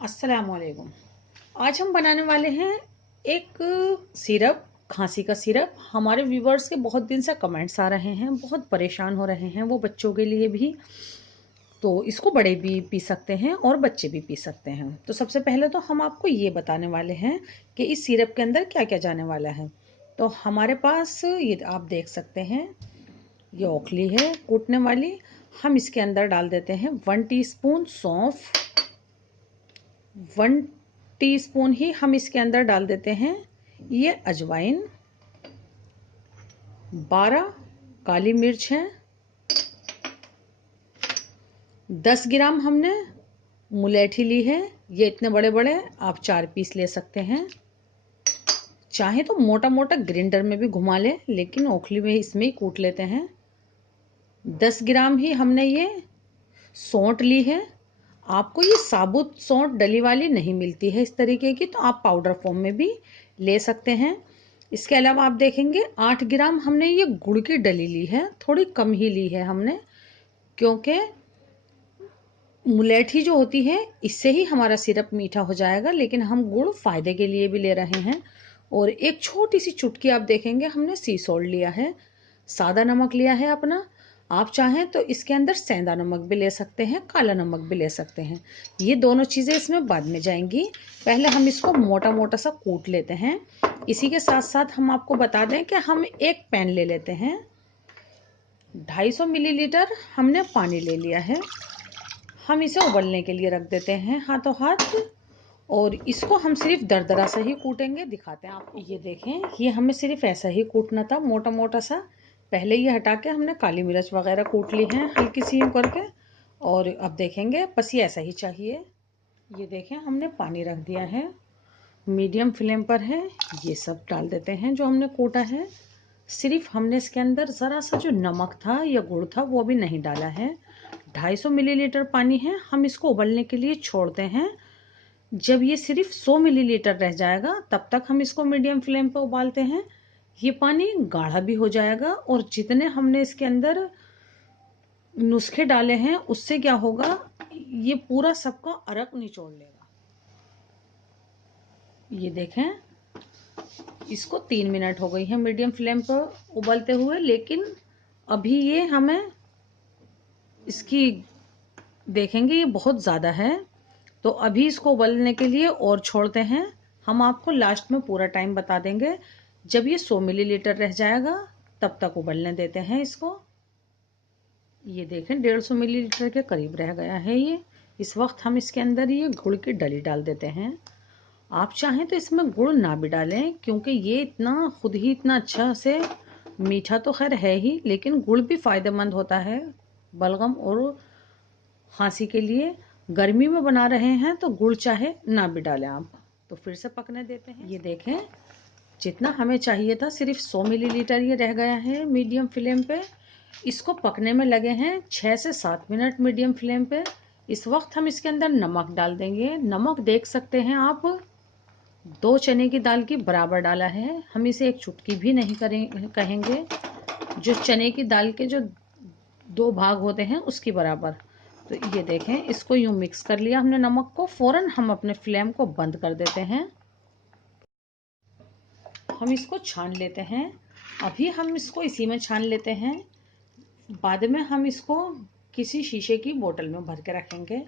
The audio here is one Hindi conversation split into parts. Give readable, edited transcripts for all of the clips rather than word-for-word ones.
अस्सलामुअलैकुम। आज हम बनाने वाले हैं एक सिरप, खांसी का सिरप। हमारे व्यूवर्स के बहुत दिन से कमेंट्स आ रहे हैं, बहुत परेशान हो रहे हैं वो, बच्चों के लिए भी। तो इसको बड़े भी पी सकते हैं और बच्चे भी पी सकते हैं। तो सबसे पहले तो हम आपको ये बताने वाले हैं कि इस सिरप के अंदर क्या क्या जाने वाला है। तो हमारे पास ये आप देख सकते हैं, ये ओखली है कूटने वाली। हम इसके अंदर डाल देते हैं 1 टीस्पून सौंफ, 1 टीस्पून ही हम इसके अंदर डाल देते हैं ये अजवाइन, 12 काली मिर्च है, 10 ग्राम हमने मुलेठी ली है। ये इतने बड़े बड़े आप 4 पीस ले सकते हैं। चाहे तो मोटा मोटा ग्राइंडर में भी घुमा लें, लेकिन ओखली में इसमें ही कूट लेते हैं। 10 ग्राम ही हमने ये सौंठ ली है। आपको ये साबुत सौंठ डली वाली नहीं मिलती है इस तरीके की, तो आप पाउडर फॉर्म में भी ले सकते हैं। इसके अलावा आप देखेंगे 8 ग्राम हमने ये गुड़ की डली ली है, थोड़ी कम ही ली है हमने, क्योंकि मुलेठी जो होती है इससे ही हमारा सिरप मीठा हो जाएगा, लेकिन हम गुड़ फायदे के लिए भी ले रहे हैं। और एक छोटी सी चुटकी आप देखेंगे हमने सी सॉल्ट लिया है, सादा नमक लिया है अपना। आप चाहें तो इसके अंदर सेंधा नमक भी ले सकते हैं, काला नमक भी ले सकते हैं। ये दोनों चीज़ें इसमें बाद में जाएंगी। पहले हम इसको मोटा मोटा सा कूट लेते हैं। इसी के साथ साथ हम आपको बता दें कि हम एक पैन ले लेते हैं, 250 मिलीलीटर हमने पानी ले लिया है। हम इसे उबलने के लिए रख देते हैं हाथों हाथ, और इसको हम सिर्फ दरदरा सा ही कूटेंगे। दिखाते हैं आपको, ये देखें, ये हमें सिर्फ ऐसा ही कूटना था, मोटा मोटा सा। पहले ये हटा के हमने काली मिर्च वगैरह कूट ली हैं हल्की सी यूं करके, और अब देखेंगे बस ये ऐसा ही चाहिए। ये देखें, हमने पानी रख दिया है, मीडियम फ्लेम पर है। ये सब डाल देते हैं जो हमने कूटा है। सिर्फ हमने इसके अंदर ज़रा सा जो नमक था या गुड़ था वो भी नहीं डाला है। 250 मिलीलीटर पानी है, हम इसको उबलने के लिए छोड़ते हैं। जब ये सिर्फ 100 मिलीलीटर रह जाएगा तब तक हम इसको मीडियम फ्लेम पर उबालते हैं। ये पानी गाढ़ा भी हो जाएगा, और जितने हमने इसके अंदर नुस्खे डाले हैं उससे क्या होगा, ये पूरा सबका अरक निचोड़ लेगा। ये देखें, इसको 3 मिनट हो गई है मीडियम फ्लेम पर उबलते हुए, लेकिन अभी ये हमें इसकी देखेंगे ये बहुत ज़्यादा है। तो अभी इसको उबलने के लिए और छोड़ते हैं। हम आपको लास्ट में पूरा टाइम बता देंगे। जब ये 100 मिलीलीटर रह जाएगा तब तक उबलने देते हैं इसको। ये देखें, 150 मिलीलीटर के करीब रह गया है ये। इस वक्त हम इसके अंदर ये गुड़ की डली डाल देते हैं। आप चाहें तो इसमें गुड़ ना भी डालें, क्योंकि ये इतना खुद ही इतना अच्छा से मीठा तो खैर है ही, लेकिन गुड़ भी फ़ायदेमंद होता है बलगम और खांसी के लिए। गर्मी में बना रहे हैं तो गुड़ चाहे ना भी डालें आप। तो फिर से पकने देते हैं। ये देखें, जितना हमें चाहिए था सिर्फ 100 मिलीलीटर ये रह गया है मीडियम फ्लेम पे। इसको पकने में लगे हैं 6 से 7 मिनट मीडियम फ्लेम पे। इस वक्त हम इसके अंदर नमक डाल देंगे। नमक देख सकते हैं आप, 2 चने की दाल की बराबर डाला है। हम इसे एक चुटकी भी नहीं कहेंगे, जो चने की दाल के जो 2 भाग होते हैं उसकी बराबर। तो ये देखें, इसको यूं मिक्स कर लिया हमने नमक को। फौरन हम अपने फ्लेम को बंद कर देते हैं। हम इसको छान लेते हैं। अभी हम इसको इसी में छान लेते हैं, बाद में हम इसको किसी शीशे की बोतल में भर के रखेंगे।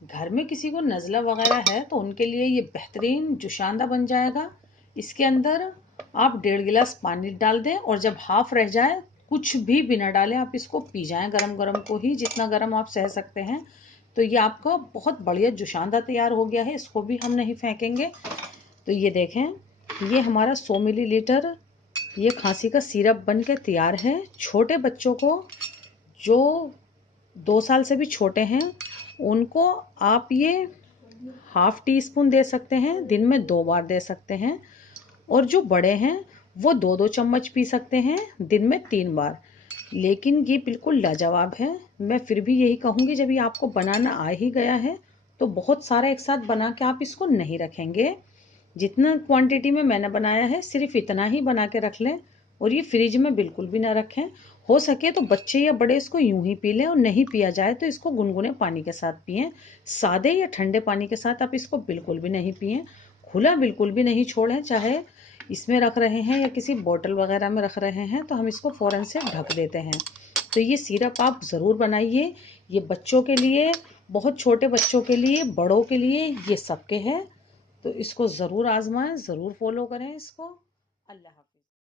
घर में किसी को नज़ला वगैरह है तो उनके लिए ये बेहतरीन जुशांदा बन जाएगा। इसके अंदर आप 1.5 गिलास पानी डाल दें, और जब हाफ रह जाए कुछ भी बिना डालें आप इसको पी जाएं, गरम गरम को ही, जितना गरम आप सह सकते हैं। तो ये आपका बहुत बढ़िया जुशांदा तैयार हो गया है। इसको भी हम नहीं फेंकेंगे। तो ये देखें, ये हमारा 100 मिलीलीटर ये खांसी का सिरप बन के तैयार है। छोटे बच्चों को जो 2 साल से भी छोटे हैं उनको आप ये ½ टीस्पून दे सकते हैं, दिन में 2 बार दे सकते हैं। और जो बड़े हैं वो 2-2 चम्मच पी सकते हैं, दिन में 3 बार। लेकिन ये बिल्कुल लाजवाब है। मैं फिर भी यही कहूँगी, जब ये आपको बनाना आ ही गया है तो बहुत सारा एक साथ बना के आप इसको नहीं रखेंगे। जितना क्वांटिटी में मैंने बनाया है सिर्फ इतना ही बना के रख लें, और ये फ्रिज में बिल्कुल भी ना रखें। हो सके तो बच्चे या बड़े इसको यूं ही पी लें, और नहीं पिया जाए तो इसको गुनगुने पानी के साथ पिएं। सादे या ठंडे पानी के साथ आप इसको बिल्कुल भी नहीं पिएं। खुला बिल्कुल भी नहीं छोड़ें, चाहे इसमें रख रहे हैं या किसी बोतल वगैरह में रख रहे हैं तो हम इसको फ़ौरन से ढक देते हैं। तो ये सिरप आप ज़रूर बनाइए। ये बच्चों के लिए, बहुत छोटे बच्चों के लिए, बड़ों के लिए, ये सबके है। तो इसको ज़रूर आजमाएं, ज़रूर फॉलो करें इसको। अल्लाह हाफ़िज़।